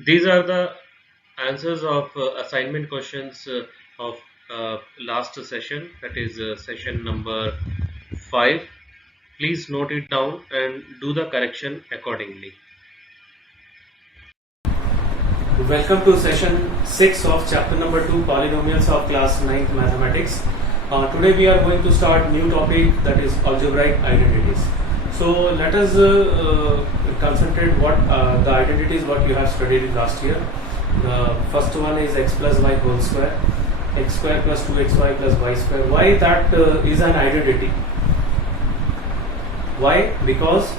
These are the answers of assignment questions of last session, that is session number 5. Please note it down and do the correction accordingly. Welcome to session 6 of chapter number 2 polynomials of class 9th mathematics. Today we are going to start new topic, that is algebraic identities. So let us concentrate what the identities what you have studied in last year. The first one is x plus y whole square, x square plus 2xy plus y square. Why that is an identity? Why? Because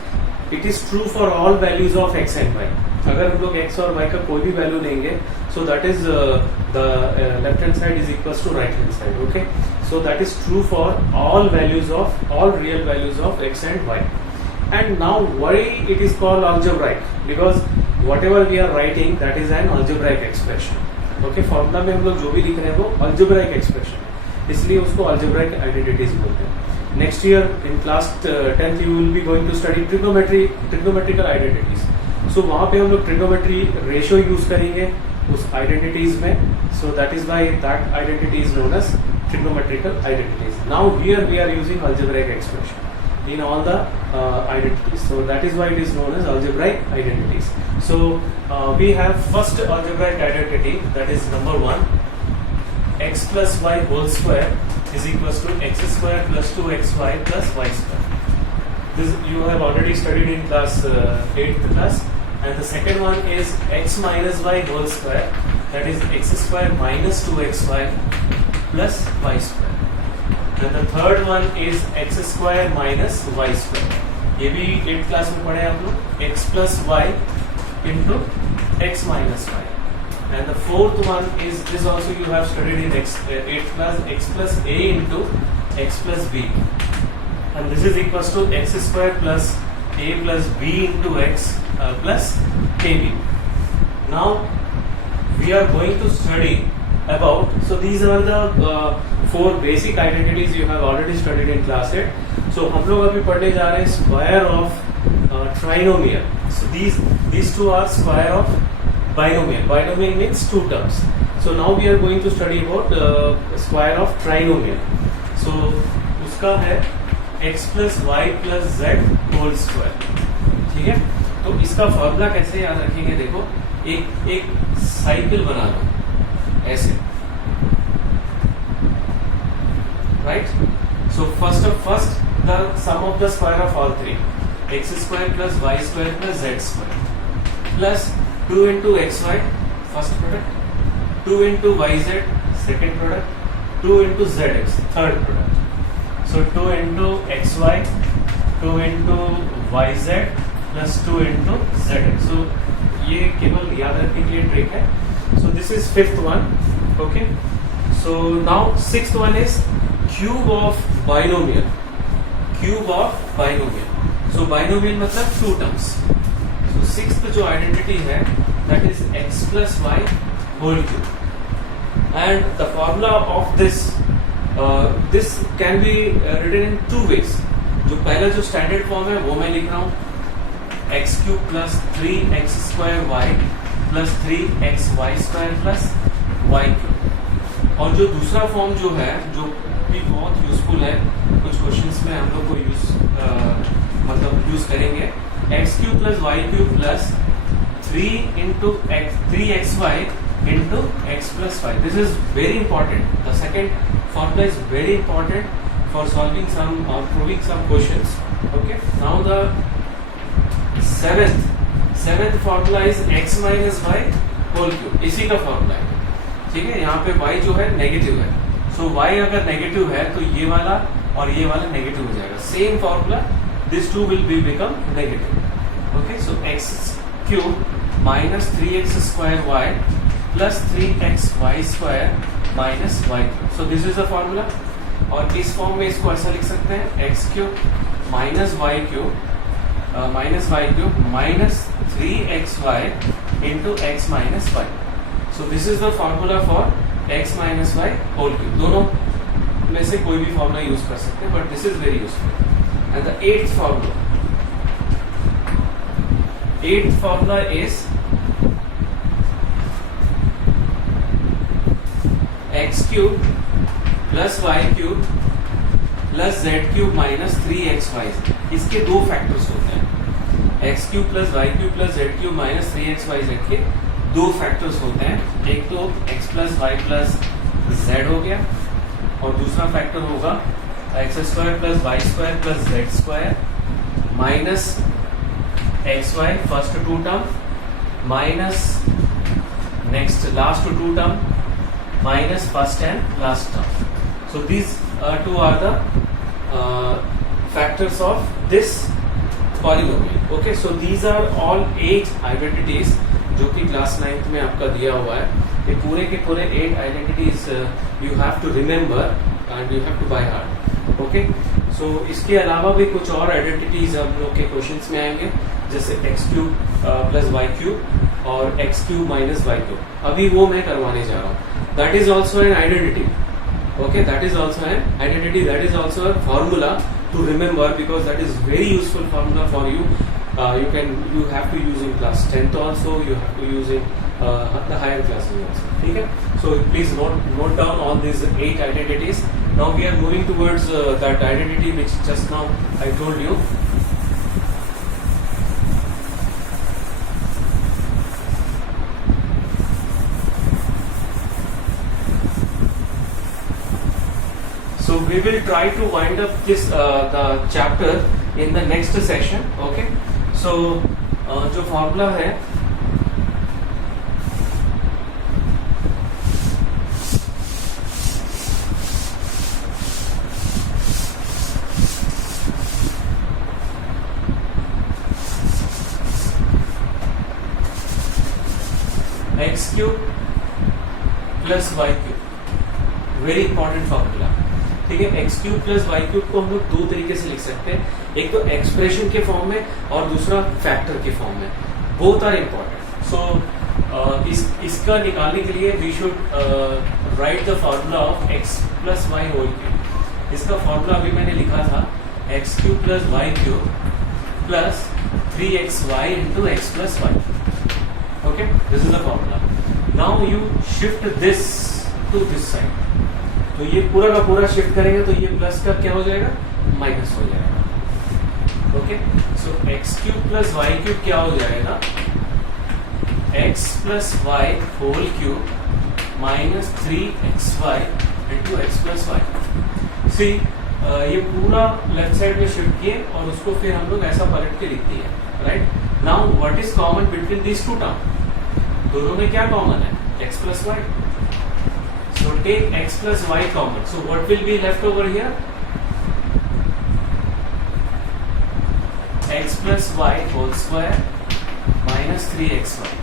it is true for all values of x and y. अगर हम लोग x और y का कोई भी value लेंगे, so that is the left hand side is equals to right hand side. Okay, so that is true for all values of all real values of x and y. And now why it is called algebraic? Because whatever we are writing, that is an algebraic expression. Okay, formula में हम लोग जो भी लिख रहे हैं वो algebraic expression, इसलिए उसको algebraic identities बोलते हैं. Next year in class 10th you will be going to study trigonometrical identities. So वहाँ पे हम लोग trigonometry ratio use करेंगे उस identities में. So that is why that identity is known as trigonometrical identities. Now here we are using algebraic expression in all the identities. So that is why it is known as algebraic identities. So we have first algebraic identity, that is number 1. X plus y whole square is equals to x square plus 2xy plus y square. This you have already studied in class 8th class. And the second one is x minus y whole square, that is x square minus 2xy plus y square. And the third one is x square minus y square. ये भी 8th class में पढ़े आप लोग, x plus y into x minus y. And the fourth one is this also you have studied in 8th class, x plus a into x plus b. And this is equals to x square plus a plus b into x plus kb. Now we are going to study about, so these are the 4 basic identities you have already studied in class 8. So हम लोग अभी पढ़ने जा रहे हैं square of trinomial. So these two are square of binomial. Binomial means 2 terms. So now we are going to study about square of trinomial. So उसका है x plus y plus z whole square. ठीक है, तो इसका formula कैसे याद रखेंगे? देखो, एक साइकिल बना लो ऐसे, right? So first the sum of the square of all 3, x square plus y square plus z square plus 2 into xy first product, 2 into yz second product, 2 into zx third product. So 2 into xy, 2 into yz plus 2 into zx. So ये केवल याद रखने के लिए trick है. So this is fifth one. Okay. So now sixth one is cube of binomial. Cube of binomial. So binomial मतलब 2 terms. So sixth जो identity है, that is x plus y whole cube. And the formula of this can be written in 2 ways. जो पहला जो standard form है वो मैं लिख रहा हूँ, x cube plus 3x square y plus 3xy square plus y cube. और जो दूसरा फॉर्म जो है, जो भी बहुत यूजफुल है, कुछ क्वेश्चंस में हम लोग को यूज करेंगे, x cube plus y cube plus 3 into x 3xy into x plus y. This is very important. The second formula is very important for solving some or proving some questions. Okay. Now the seventh formula is x minus y whole cube. इसी का formula है, ठीक है. यहाँ पे y जो है negative है, सो y अगर नेगेटिव है तो ये वाला और ये वाला नेगेटिव हो जाएगा. Same formula, this too will be become negative. Okay, so x cube minus 3x square y plus 3xy square minus y cube. So this is the formula. और इस फॉर्म में इसको ऐसा लिख सकते हैं, x cube minus y cube minus y cube minus 3xy into x minus y. So this is the formula for x minus y whole cube. दोनों में से कोई भी फॉर्मूला यूज कर सकते हैं, but this is very useful. And the eighth formula is x cube plus y cube plus z cube minus 3xy। इसके दो फैक्टर्स होते हैं, x cube plus y cube plus z cube minus 3xyz के दो factors होते हैं। एक तो x plus y plus z हो गया और दूसरा फैक्टर होगा x square plus y square plus z square minus x y first two term minus next last two term minus first and last term. So these two are the factors of this polynomial. Okay, so these are all 8 identities जो कि class 9th में आपका दिया हुआ है। ये पूरे के पूरे 8 identities you have to remember and you have to by heart. Okay, so इसके अलावा भी कुछ और identities हम लोग के क्वेश्चंस में आएंगे, जैसे x cube plus y cube और x cube minus y cube. अभी वो मैं करवाने जा रहा हूँ। That is also an identity. Okay, that is also an identity. That is also a formula to remember because that is very useful formula for you. You have to use in class 10th also. You have to use in the higher classes also. Okay. So please note down all these 8 identities. Now we are moving towards that identity which just now I told you. So we will try to wind up this the chapter in the next session. Okay. So जो formula है x cube plus y cube, very important formula. ठीक है, x cube plus y cube को हम लोग दो तरीके से लिख सकते हैं, एक तो एक्सप्रेशन के फॉर्म में और दूसरा फैक्टर के फॉर्म में। Both are important. सो इसका निकालने के लिए we should write the formula of x plus y whole cube. इसका फॉर्मूला अभी मैंने लिखा था, x cube plus y cube plus 3xy into x plus y. Okay, this is the formula. Now you shift this to this side, तो ये पूरा का पूरा शिफ्ट करेंगे तो ये प्लस का क्या हो जाएगा, माइनस हो जाएगा। Okay, so x cube plus y cube क्या हो जाएगा, x plus y whole cube minus 3xy into x plus y. See ये पूरा लेफ्ट साइड में शिफ्ट किए और उसको फिर हम लोग ऐसा पलट के लिख दिए। Right, now what is common between this two term, दोनों में क्या कॉमन है, x plus y. So take x plus y common. So what will be left over here? X plus y whole square minus 3xy.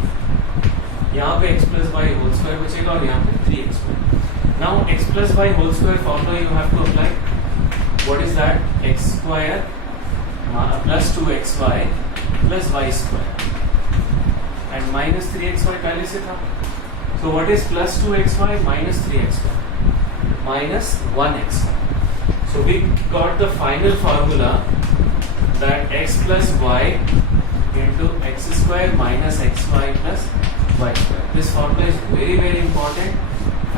यहाँ पे x plus y whole square बचेगा और यहाँ पे 3xy. Now x plus y whole square formula you have to apply. What is that? X square plus 2xy plus y square. And minus 3xy पहले से था. So what is plus 2xy minus 3xy? Minus 1xy. So we got the final formula that x plus y into x square minus xy plus y square. This formula is very very important.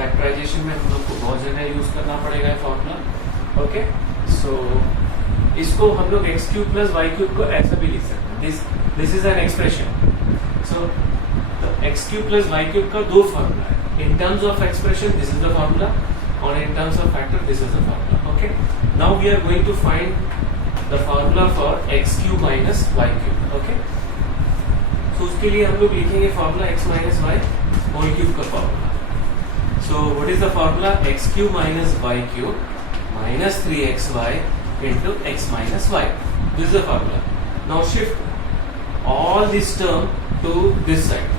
Factorization में हम लोग को बहुत जगह use करना पड़ेगा ये formula. Okay? So इसको हम लोग x cube plus y cube को ऐसा भी लिख सकते हैं. This is an expression. So the x cube plus y cube का दो formula है. In terms of expression, this is the formula, और in terms of factor, this is the formula. Okay. Now we are going to find the formula for x cube minus y cube. Okay. So उसके लिए हम लोग लिखेंगे formula x minus y whole cube का formula. So what is the formula? X cube minus y cube minus 3xy into x minus y. This is the formula. Now shift all this term to this side.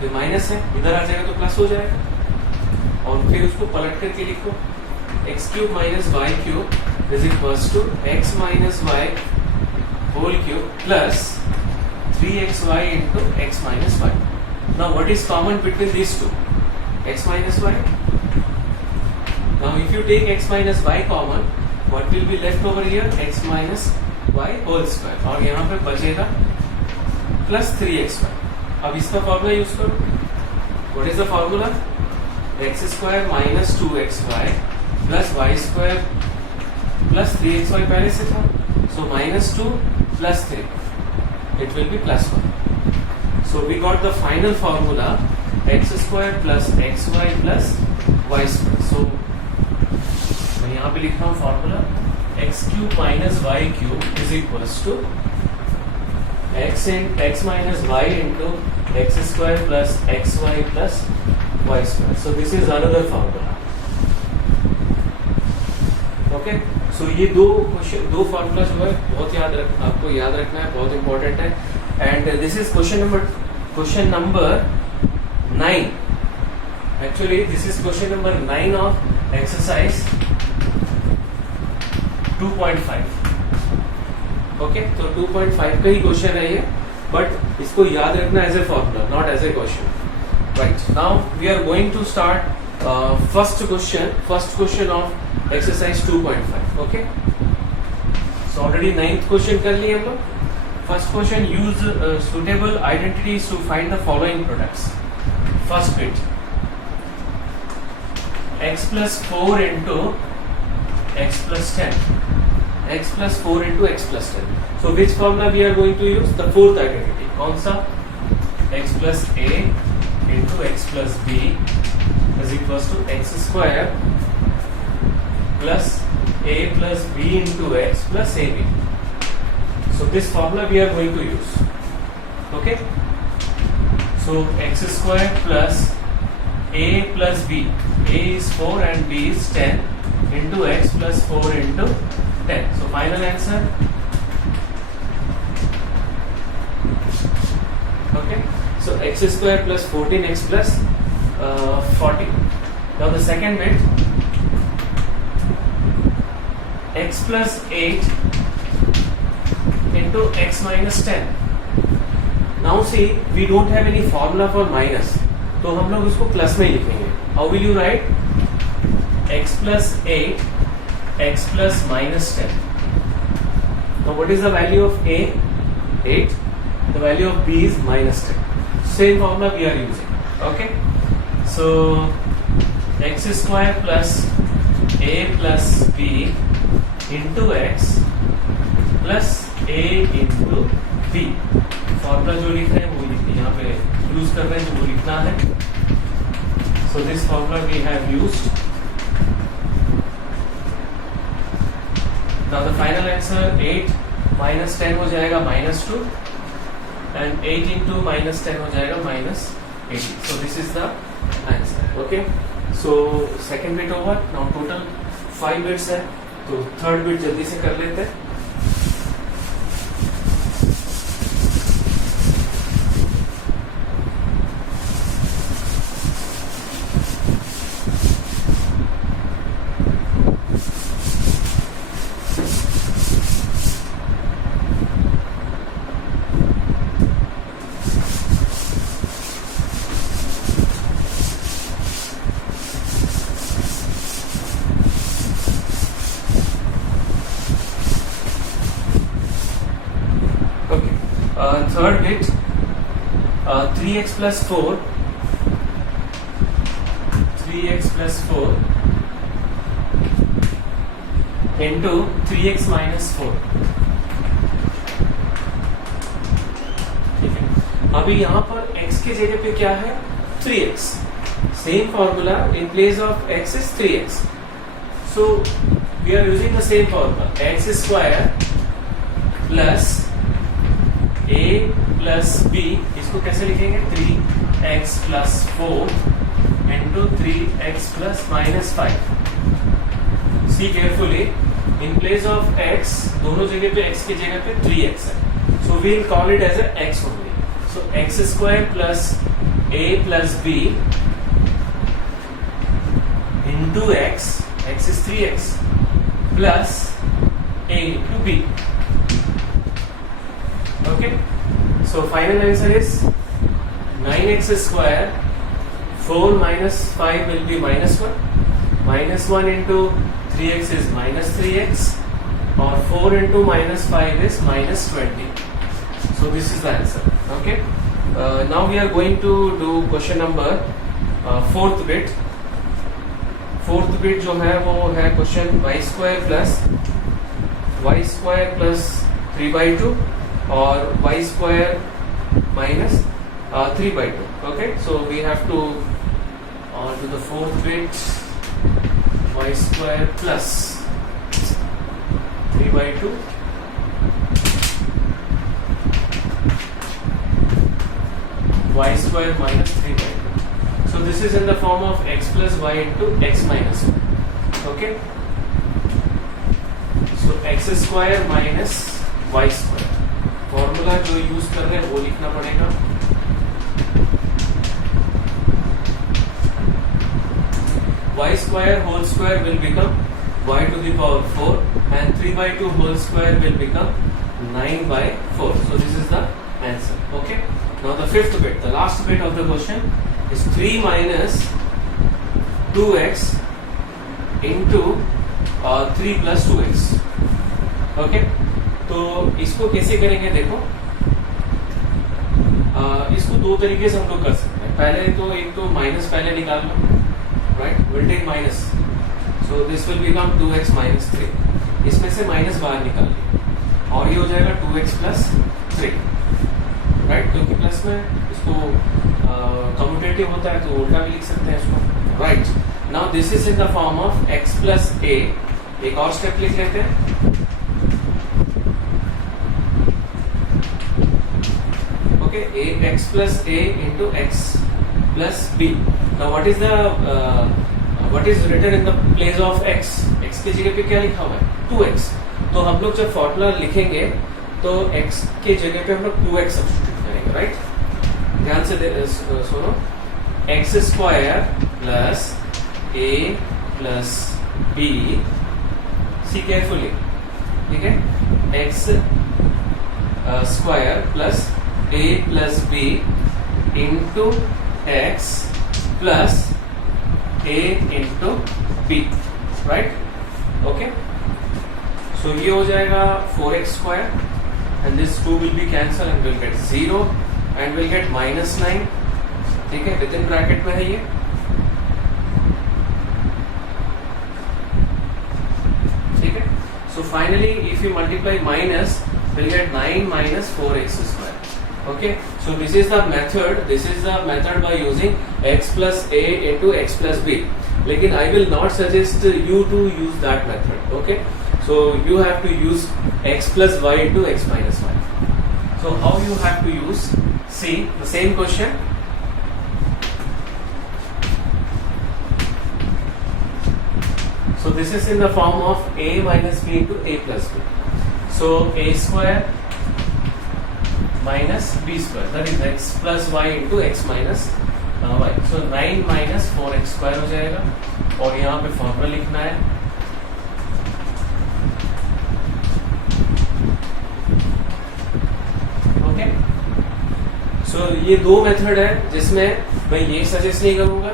तो minus है, इधर आ जाएगा तो plus हो जाएगा और फिर उसको पलट करके लिखो, x cube minus y cube is equals to x minus y whole cube plus 3xy into x minus y. Now what is common between this two, x minus y. Now if you take x minus y common, what will be left over here, x minus y whole square, और यहाँ पे बचेगा plus 3xy। अब इसका formula use करो। What is the formula, x square minus 2xy plus y square plus 3xy पहले से था, so minus 2 plus 3, it will be plus 1. So we got the final formula x square plus xy plus y square. So मैं यहाँ पे लिख रहा हूँ formula x cube minus y cube is equals to x minus y into x square plus xy plus y square. So this is another formula. Okay. So ये दो formula जो है बहुत आपको याद रखना है, बहुत इंपॉर्टेंट है. And this is question number 9. Actually this is question number 9 of exercise 2.5. Okay, तो 2.5 का ही क्वेश्चन है ये, बट इसको याद रखना as a formula, not as a question. Right, now we are going to start first question of exercise 2.5. Okay, so already 9th question कर लिए हम लोग. First question, use suitable identities to find the following products. First bit, x plus 4 into x plus 10. x plus 4 into x plus 10. So which formula we are going to use? The fourth identity. कौन सा? x plus a into x plus b is equals to x square plus a plus b into x plus ab. So this formula we are going to use. Okay. So x square plus a plus b. A is 4 and b is 10 into x plus 4 into 10. So final answer. Okay. So x square plus 14x plus 40. Now the second bit, x plus 8 into x minus 10. Now see, we don't have any formula for minus, तो हम लोग उसको plus में लिखेंगे. How will you write? x plus 8 x plus minus 10. Now what is the value of a? 8. The value of b is minus 10. Same formula we are using. Okay. So x square plus a plus b into x plus a into b. Formula जो लिख रहे हैं वो लिखिए, यहाँ पे use कर रहे हैं जो वो लिखना है. So this formula we have used. Now the final answer, 8 minus 10 हो जाएगा minus 2 and 8 into minus 10 हो जाएगा minus 80. So this is the answer. Okay. So second bit over. Now total 5 bits है, तो third bit जल्दी से कर लेते हैं. Third bit, 3x plus 4 into 3x minus 4. ठीक है, अभी यहाँ पर x के जगह पे क्या है? 3x. Same formula, in place of x is 3x. So we are using the same formula, x square plus a plus b. इसको कैसे लिखेंगे? 3x plus 4 into 3x plus minus 5. See carefully, in place of x, दोनों जगह पे x की जगह पे 3x है. So we'll call it as a x only. So x square plus a plus b into x is 3x plus a into b. Okay, so final answer is 9x square. 4 minus 5 will be minus 1. Minus 1 into 3x is minus 3x, or 4 into minus 5 is minus 20. So this is the answer. Okay. Now we are going to do question number 4th bit. Fourth bit जो है वो है question y square plus 3/2 और y square minus 3/2. Okay, so we have to to the fourth bit y square plus 3/2 y square minus 3/2. So this is in the form of x plus y into x minus 1. Okay, so x square minus y square. Formula जो use कर रहे हैं वो लिखना पड़ेगा. Y square whole square will become y to the power 4 and 3/2 whole square will become 9/4. So this is the answer. Okay. Now the fifth bit, the last bit of the question is 3 minus 2x into 3 plus 2x. Okay. तो इसको कैसे करेंगे देखो. इसको दो तरीके से हम लोग कर सकते हैं. पहले तो एक तो माइनस पहले निकाल लो. Right, we'll take minus. So this will become 2x minus 3. इसमें से माइनस बाहर निकाल लिया और ये हो जाएगा 2x plus 3. Right, क्योंकि प्लस में इसको कम्यूटेटिव होता है तो उल्टा भी लिख सकते हैं इसको. Right. Now this is in the form of x plus a. एक और स्टेप लिख लेते हैं. Okay, x plus a into x plus b. Now what is written in the place of x? x की जगह पे क्या लिखा हुआ है? 2x. तो हम लोग जब फॉर्मूला लिखेंगे तो x के जगह पे हम लोग 2x सब्स्टिट्यूट करेंगे. राइट, ध्यान से सुनो. x square plus a plus b. See carefully. ठीक है, x square plus a plus b into x plus a into b. Right? Okay. So ये हो जाएगा 4x square and this 2 will be cancelled and we'll get 0 and we'll get minus 9. ठीक है, within bracket में है ये. ठीक है. So finally if you multiply minus we'll get 9 minus 4x square. Okay, so this is the method by using x plus a into x plus b. लेकिन I will not suggest you to use that method. Okay, so you have to use x plus y into x minus y. So how you have to use? See the same question. So this is in the form of a minus b into a plus b. So a square minus b square, that is x plus y into x minus y. So 9 minus 4x square हो जाएगा और यहाँ पे formula लिखना है. Okay, सो ये दो method है जिसमें मैं ये सजेस्ट नहीं करूंगा.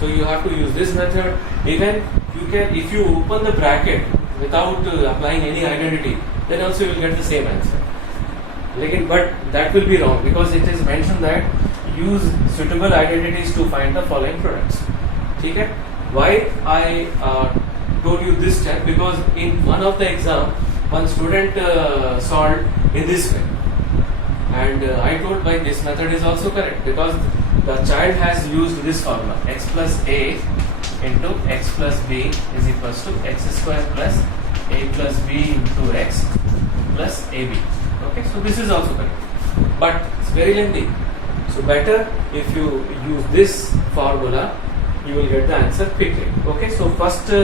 So you have to use this method. Even you can, if you open the bracket without applying any identity, then also you will get the same answer. लेकिन but that will be wrong because it is mention that use suitable identities to find the following products. ठीक है, why I told you this step because in one of the exam one student solved in this way and I told by this method is also correct because the child has used this formula x plus a into x plus b is equals to x square plus a plus b into x plus ab. Okay, so this is also correct but it's very lengthy, so better if you use this formula you will get the answer quickly. Okay, so first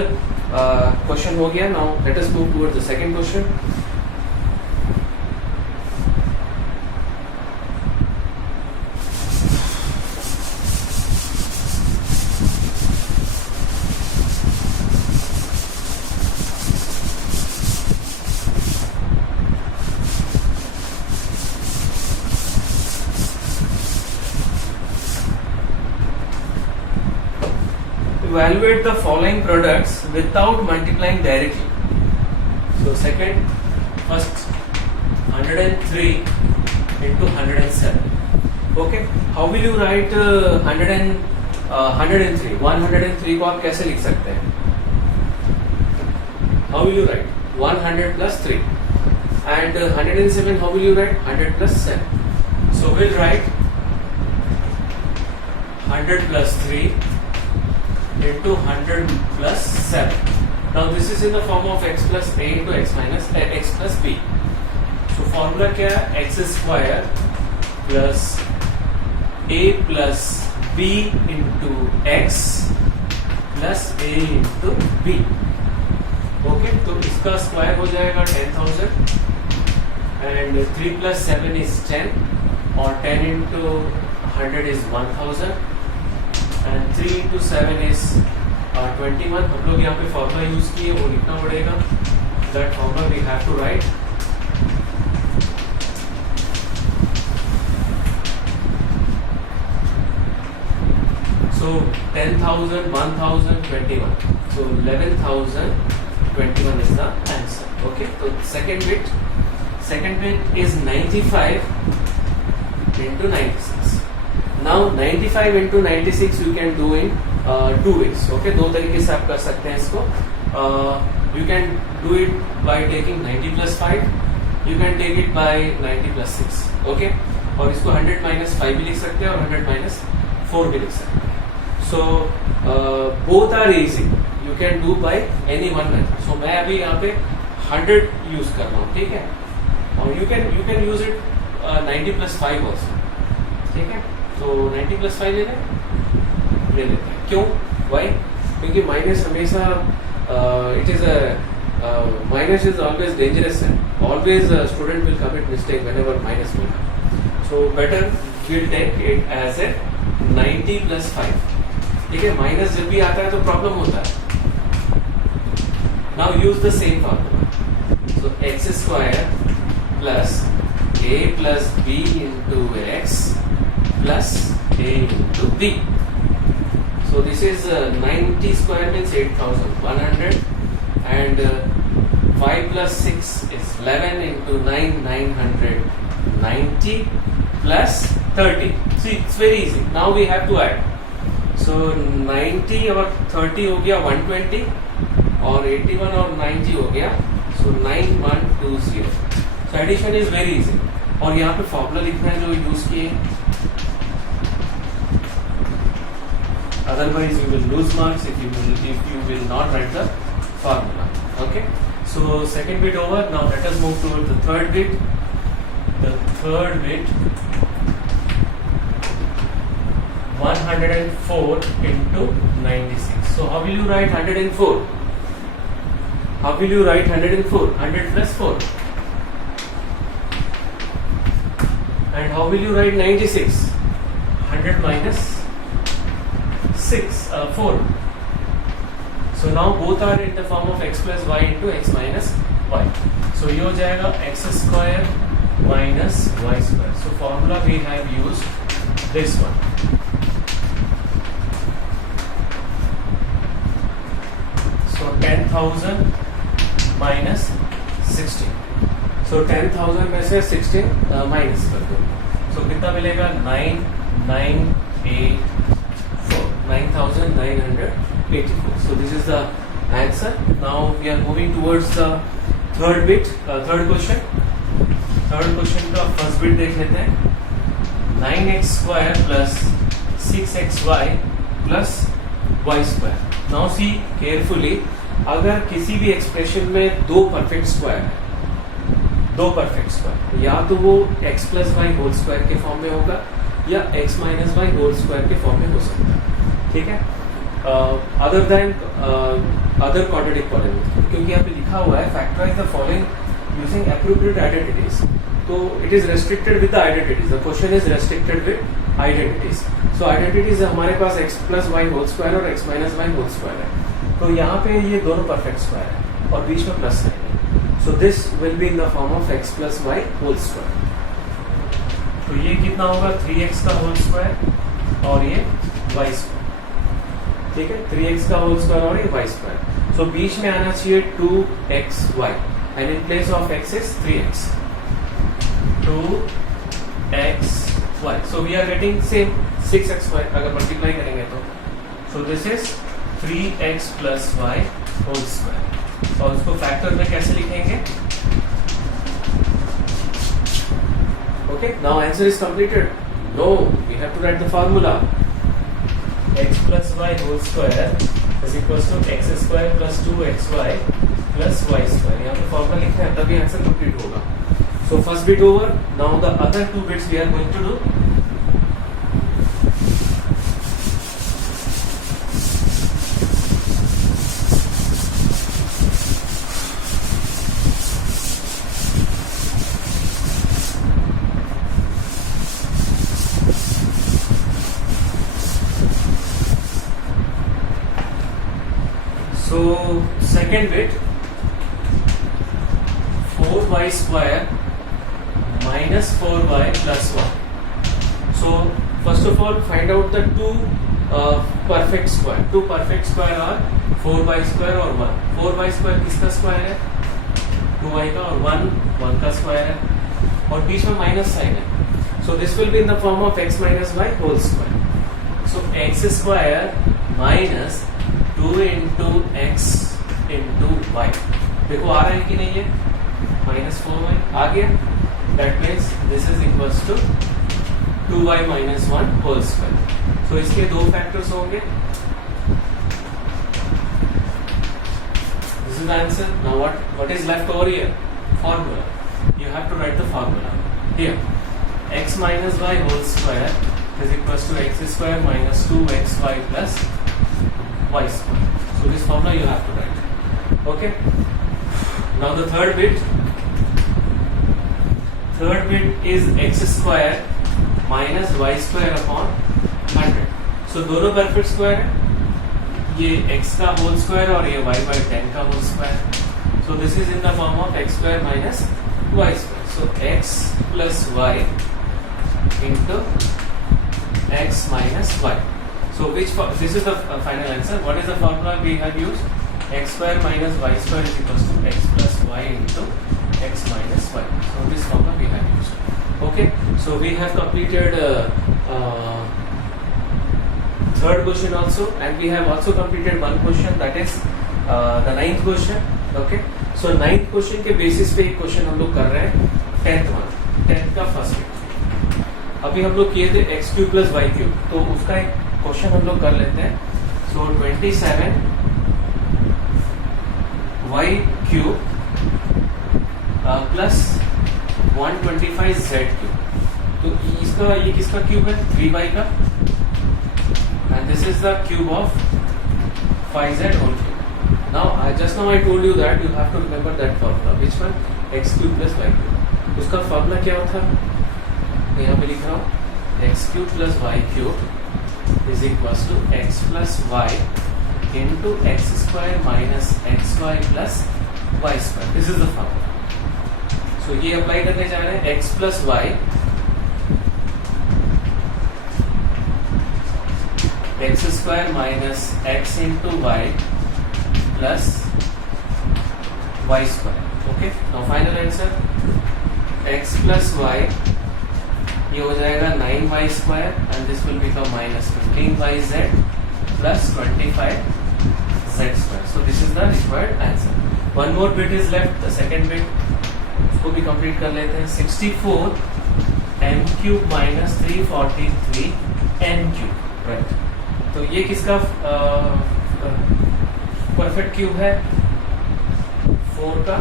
question ho gaya. Now let us move towards the second question. Evaluate the following products without multiplying directly. So first 103 into 107. Okay, how will you write 103? 103 को आप कैसे लिख सकते हैं? how will you write? 100 plus 3. And 107, how will you write? 100 plus 7. So we'll write 100 plus 3 into 100 plus 7. Now this is in the form of x plus a into x minus x plus b. So formula क्या है? X square plus a plus b into x plus a into b. Okay, तो इसका square हो जाएगा 10,000 and 3 plus 7 is 10 और 10 into 100 is 1000 and 3 into 7 is 21. हम लोग यहाँ पे फॉर्मूला यूज किए वो लिखना पड़ेगा. That formula we have to write. So 10,000, 1,000, 21. So 11,021 is the answer. Okay. So second bit is 95 into 96. Now 95 into 96 you can do in two ways. Okay. दो तरीके से आप कर सकते हैं इसको. You can do it by taking 90 plus 5. You can take it by 90 plus 6. Okay. और इसको 100 minus 5 भी लिख सकते हैं और 100 minus 4 भी लिख सकते हैं. So both are easy. You can do by any one method. So मैं अभी यहाँ पे 100 यूज कर रहा हूँ, ठीक है. और you can use it 90 plus 5 also. ठीक है. तो 90 plus 5 ले लेते हैं. क्यों? Why? क्योंकि माइनस हमेशा it is a minus is always dangerous and always a student will commit mistake whenever minus will come. So better we'll take it as a 90 plus 5. ठीक है. माइनस जब भी आता है तो प्रॉब्लम होता है. Now use the same formula. So x square plus a plus b into x plus a into b. So this is 90 square means 8,100 and 5 plus 6 is 11 into 9 990 plus 30. See, it's very easy. Now we have to add. So 90 और 30 हो गया 120 और 81 और 90 हो गया. So 9120. So addition is very easy. और यहाँ पे फॉर्मूला लिखना है जो यूज किए. Otherwise you will lose marks if you will not write the formula. Okay. So second bit over. Now let us move toward the third bit. The third bit. 104 into 96. So how will you write 104? How will you write 104? 100 plus 4. And how will you write 96? 100 minus 4. So now both are in the form of x plus y into x minus y. So ये हो जाएगा x square minus y square. So formula we have used this one. So 10,000 minus 16. So 10,000 में से 16 minus कर दो. So कितना मिलेगा? 9,984. So this is the answer. Now we are moving towards the third bit, third question. Third question का first bit देख लेते हैं. 9x square plus 6xy plus y square. Now see carefully. अगर किसी भी एक्सप्रेशन में दो परफेक्ट स्क्वायर है, या तो वो x plus y whole square के फॉर्म में होगा या x minus y whole square के फॉर्म में हो सकता है. ठीक है. Other than other quadratic polynomial, क्योंकि यहाँ पे लिखा हुआ है factorise the following using appropriate identities. तो it is restricted with the identities. The question is restricted with identities. So identities हमारे पास x plus y whole square और x minus y whole square है. तो यहाँ पे ये दोनों परफेक्ट स्क्वायर है और बीच में प्लस है. So this will be in the form of x plus y whole square. तो ये कितना होगा? 3x का होल स्क्वायर और ये y स्क्वायर. ठीक है. 3x का होल स्क्वायर और ये y स्क्वायर. सो बीच में आना चाहिए 2xy and in place of x is 3x. 2xy. So we are getting same 6xy अगर मल्टीप्लाई करेंगे तो. सो दिस इज 3x plus y whole square. और उसको फैक्टर में कैसे लिखेंगे? Okay, now answer is completed. No, we have to write the formula. X plus y whole square is equals to x square plus 2xy plus y square. यहाँ पे formula लिखना है तभी आंसर complete होगा. So first bit over. Now the other two bits we are going to do. So second bit 4y square minus 4y plus 1. So first of all find out the two perfect square. Two perfect square are 4y square और 1. 4y square किसका square है? 2y का और 1 का square है और बीच में minus sign है. So this will be in the form of x minus y whole square. So x square minus 2 into x into y. देखो आ रहा है कि नहीं है? माइनस 4y आ गया. That means this is equals to 2y minus 1 whole square. So इसके दो factors होंगे. This is the answer. Now what is left over here? Formula. You have to write the formula here. X minus y whole square is equals to x square minus 2xy plus y square. So this formula you have to write. Okay. Now the third bit. Third bit is x square minus y square upon 100. So दोनों perfect square है. ये x का whole square और ये y by 10 का whole square. So this is in the form of x square minus y square. So x plus y into x minus y. So this is the final answer. What is the formula we have used? X square minus y square is equals to x plus y into x minus y. So this formula we have used. Okay. So we have completed third question also, and we have also completed one question, that is the ninth question. Okay. So ninth question के basis पे एक question हम लोग कर रहे हैं. 10th का first bit. अभी हम लोग किए थे x cube plus y cube, तो उसका एक क्वेश्चन हम लोग कर लेते हैं. So 27 y cube plus 125 z cube. तो इसका ये किसका क्यूब है? 3y का. And this is the cube of 5z whole cube. Now just now I told you that you have to remember that formula. Which one? X cube plus y cube. उसका formula क्या था? यहाँ पे लिख रहा हूँ x cube plus y cube is equals to x plus y into x square minus xy plus y square. This is the formula. So ये apply करने जा रहे हैं. x plus y x square minus x into y plus y square. Okay. Now final answer x plus y ये हो जाएगा 9y square and this will become minus 15yz plus 25z square. So this is the required answer. One more bit is left, the second bit. उसको भी complete कर लेते हैं. 64 m cube minus 343 n cube. Right. तो ये किसका perfect cube है? 4 का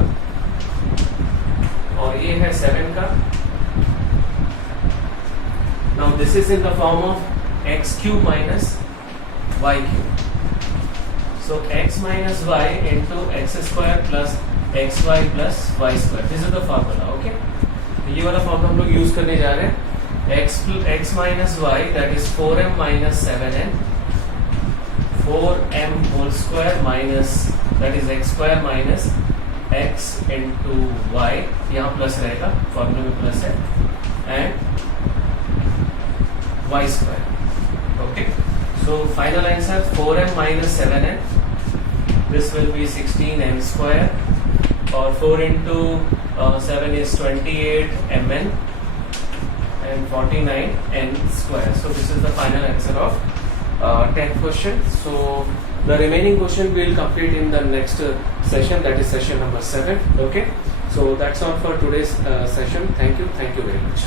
और ये है 7 का. Now this is in the form of x cube minus y cube. So x minus y into x square plus xy plus y square. This is the formula. Okay. ये वाला formula हम लोग यूज करने जा रहे हैं. x minus y, that is 4m minus 7n, 4m whole square minus, that is x square minus x into y. यहाँ plus रहेगा, फॉर्मूले में प्लस है, and y square. Okay. So final answer 4m minus 7n. This will be 16n square. Or 4 into 7 is 28 mn and 49 n square. So this is the final answer of 10th question. So The remaining question we will complete in the next session, that is session number 7. Okay, so that's all for today's session. Thank you very much.